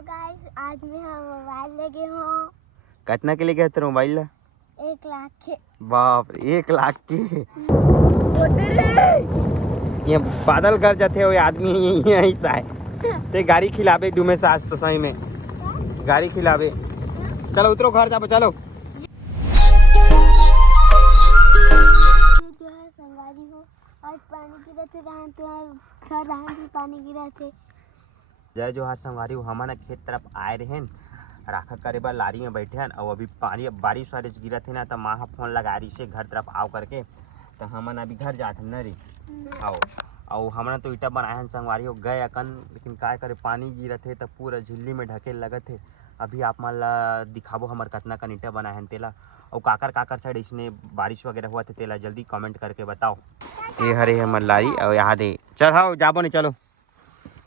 Hello guys, आज मैं mobile लेके हूँ। कितना के लेके तेरा मोबाइल ला? 1 लाख के। बाप रे, 1 लाख के। ये बादल कर जाते हो आदमी यही सा है। ते गाड़ी खिलावे डूमे से आज तो सही में गाड़ी खिलावे। चलो उतरो घर जाओ चलो। जो है संगारी हो और पानी गिरा थे घर भी पानी गिरा थे। जय जोहार संगवारी हो, हमारा खेत तरफ आए रहे राखा करे बार लारी में बैठे हैं और अभी पानी बारिश वारिश गिरा थे ना तो माँ फोन लगा रही से घर तरफ आओ करके तो हमन अभी घर जाते न रे आओ और हमने तो ईटा बनाए हैं संगवारी हो गए अकन, लेकिन काय करे पानी गिरा थे तो पूरा झिल्ली में ढके लगे थे। अभी आप मन ला दिखाबो हमार कतना कन ईटा बनाए हैं तेला और काकर साइड इसने बारिश वगैरह हुआ थे तेला जल्दी कमेंट करके बताओ। ये हरे हमार लारी और यहाँ दे चल हाँ जाबो नहीं चलो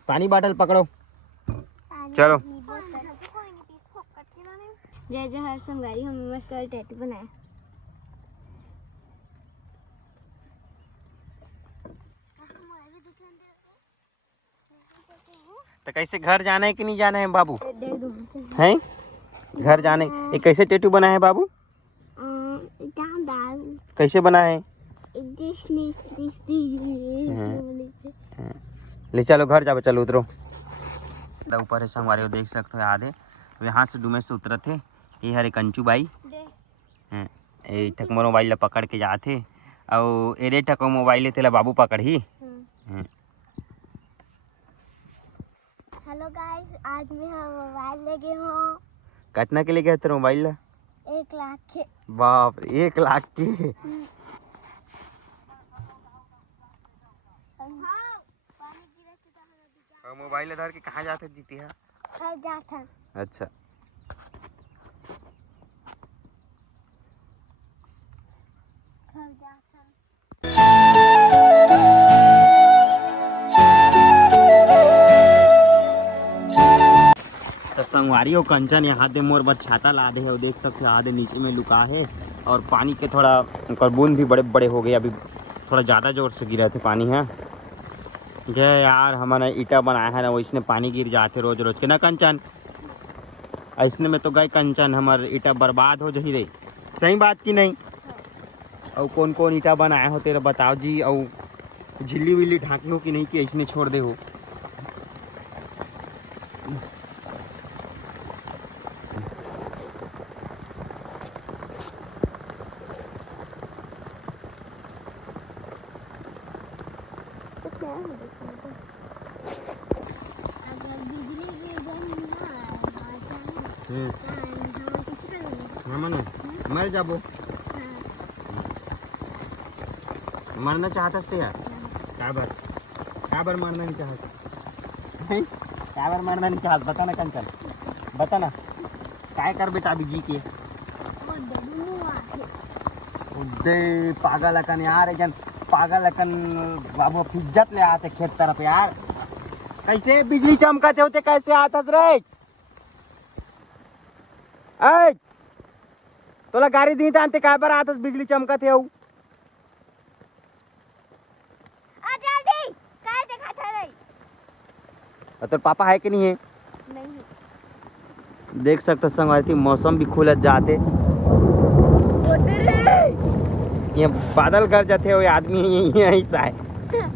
पानी बाटल पकड़ो चलो। जय जोहार संगारी, हम मस्त टैटू बनाया। तो कैसे घर जाना है कि नहीं जाना है बाबू? हैं घर जाने ये कैसे टैटू बना है बाबू? कैसे बना है? ले चलो घर जाओ चलो उतरो। ऊपर है संगवारी हो देख सकते हो आधे यहाँ से डूमे से उतरे थे। ये हरे कंचू बाई ये ठक मोर मोबाइल ला पकड़ के जाते और एरे ठक मोबाइल तेला बाबू पकड़ ही। हेलो गाइस, आज मैं मोबाइल लेके हूँ। कितना के लेके तेरा मोबाइल ला? 1 लाख के। बाप रे, 1 लाख के। मोबाइल धर के कहाँ जाते जीती है? घर जाता। अच्छा घर जाता। तो संगवारी हो कंचन यहाँ दे मोर बर छाता ला दे है देख सकते हो आधे नीचे में लुका है और पानी के थोड़ा बूंद भी बड़े बड़े हो गए। अभी थोड़ा ज़्यादा जोर से गिरा थे पानी है। जय यार हमारा ईटा बनाया है ना वो इसने पानी गिर जाते रोज रोज के ना कंचन। ऐसने में तो गए कंचन हमारे ईटा बर्बाद हो जाही रे, सही बात की नहीं? और कौन कौन ईटा बनाया हो तेरा बताओ जी। और झिल्ली विल्ली ढाकी हो कि नहीं कि ऐसने छोड़ दे हो? मर जाबो मरना चाहत थे यार? क्या बार मरना नहीं चाहत? क्या बार मरना नहीं चाहत बता ना कंचन, बता ना काय कर बेटा अभी जी के उदे पागल अकन यार एकदम पागल अकन बाबू फिज्जत ले आते खेत तरफ यार। कैसे बिजली चमकाते होते कैसे आतस रे? ऐ तोला गाड़ी दी तानते काय बार आतस बिजली चमकाते हो? तो पापा है कि नहीं है? नहीं। देख सकते संगवारी मौसम भी खुलत जाते ये बादल कर जाते हो आदमी यही सा है।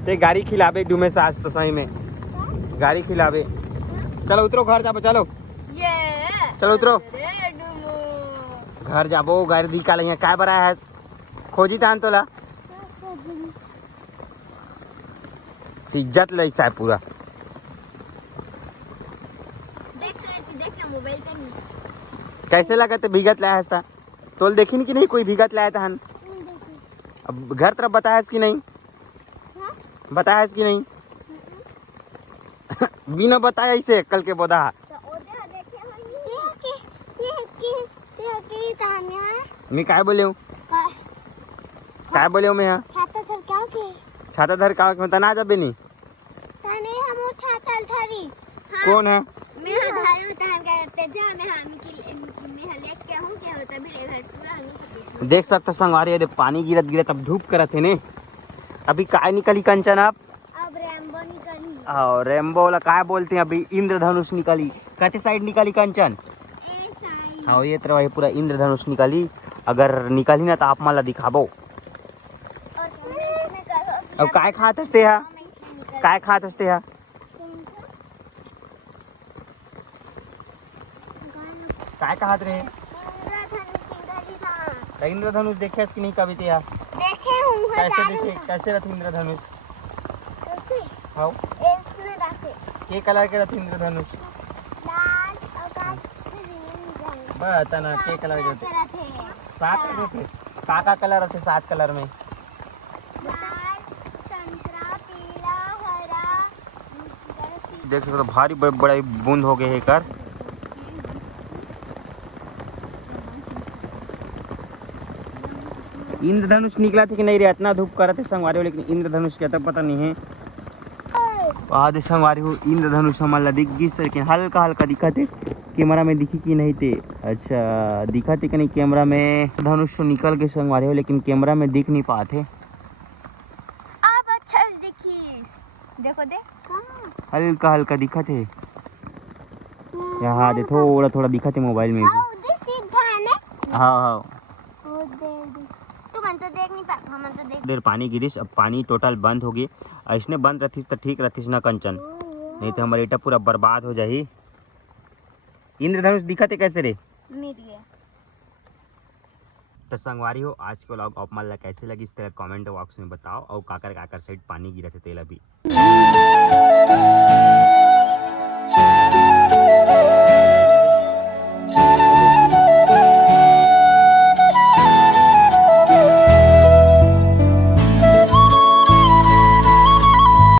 ते गाड़ी खिलावे डूमे से आज तो सही में गाड़ी खिलावे। चलो उतरो घर जाओ चलो। चलो उतरो घर जाबो गाड़ी निकाल यहाँ काय बरा है खोजी तान तोला इज्जत ले सा पूरा। कैसे लगा तो भीगत लाया था तोल देखी कि नहीं कोई भीगत लाया था? अब घर तरफ बताया कि नहीं? बताया कि नहीं? बिना बताया ऐसे कल के बोधा मैं काय बोले हूँ काय बोले हूँ मैं यहाँ छाता धर का तना जब नहीं कौन है? देख सकते संगवारी यदि पानी गिरत गिरत अब धूप करत है ने अभी काय निकली कंचन अब रैम्बो निकली और रैम्बो वाला काय बोलते हैं अभी इंद्रधनुष निकली कते साइड निकाली कंचन? हाँ ये तरह वही पूरा इंद्रधनुष निकाली। अगर निकाली ना तो आप मला दिखाबो। अब काय खात असते हा? काय खात असते हा? काय खात रे? इंद्रधनुष देखे कि नहीं कभी ते? देखे हूँ कैसे देखे? कैसे रहते इंद्रधनुष? हाँ इसमें रखे के कलर के रहते इंद्रधनुष? लाल और ग्रीन बता ना के कलर के रहते? रखे 7 कलर थे। का कलर रहते 7 कलर में? लाल संतरा पीला हरा देख सकते हो भारी बड़ा बूंद हो गए है कर। इंद्रधनुष निकला था कि नहीं रे? इतना धूप कर रहे थे संगवारी हो, लेकिन इंद्रधनुष क्या था पता नहीं है। आधे संगवारी हो इंद्रधनुष हमारा दिख गई सर, लेकिन हल्का हल्का दिखा थे। कैमरा में दिखी कि नहीं थे? अच्छा दिखा थे कि नहीं कैमरा में? धनुष निकल के संगवारी हो, लेकिन कैमरा में दिख नहीं पाते। अब अच्छा दिखी देखो दे हल्का हल्का दिखा थे यहाँ दे, थोड़ा थोड़ा दिखा थे मोबाइल में भी। हाँ हाँ तू मन तो देख नहीं पा, हम तो देख देर पानी गिरिश। अब पानी टोटल बंद हो गई। ऐसने बंद रहतीस तो ठीक रहतीस ना कंचन, नहीं तो हमारे एटा पूरा बर्बाद हो जाही। इंद्रधनुष दिखते कैसे रे? मीडिया तो संगवारी हो आज के व्लॉग आप मन ला कैसे लगी इस तरह कमेंट बॉक्स में बताओ। और काकर काकर साइड पानी गिरा थे तेल अभी।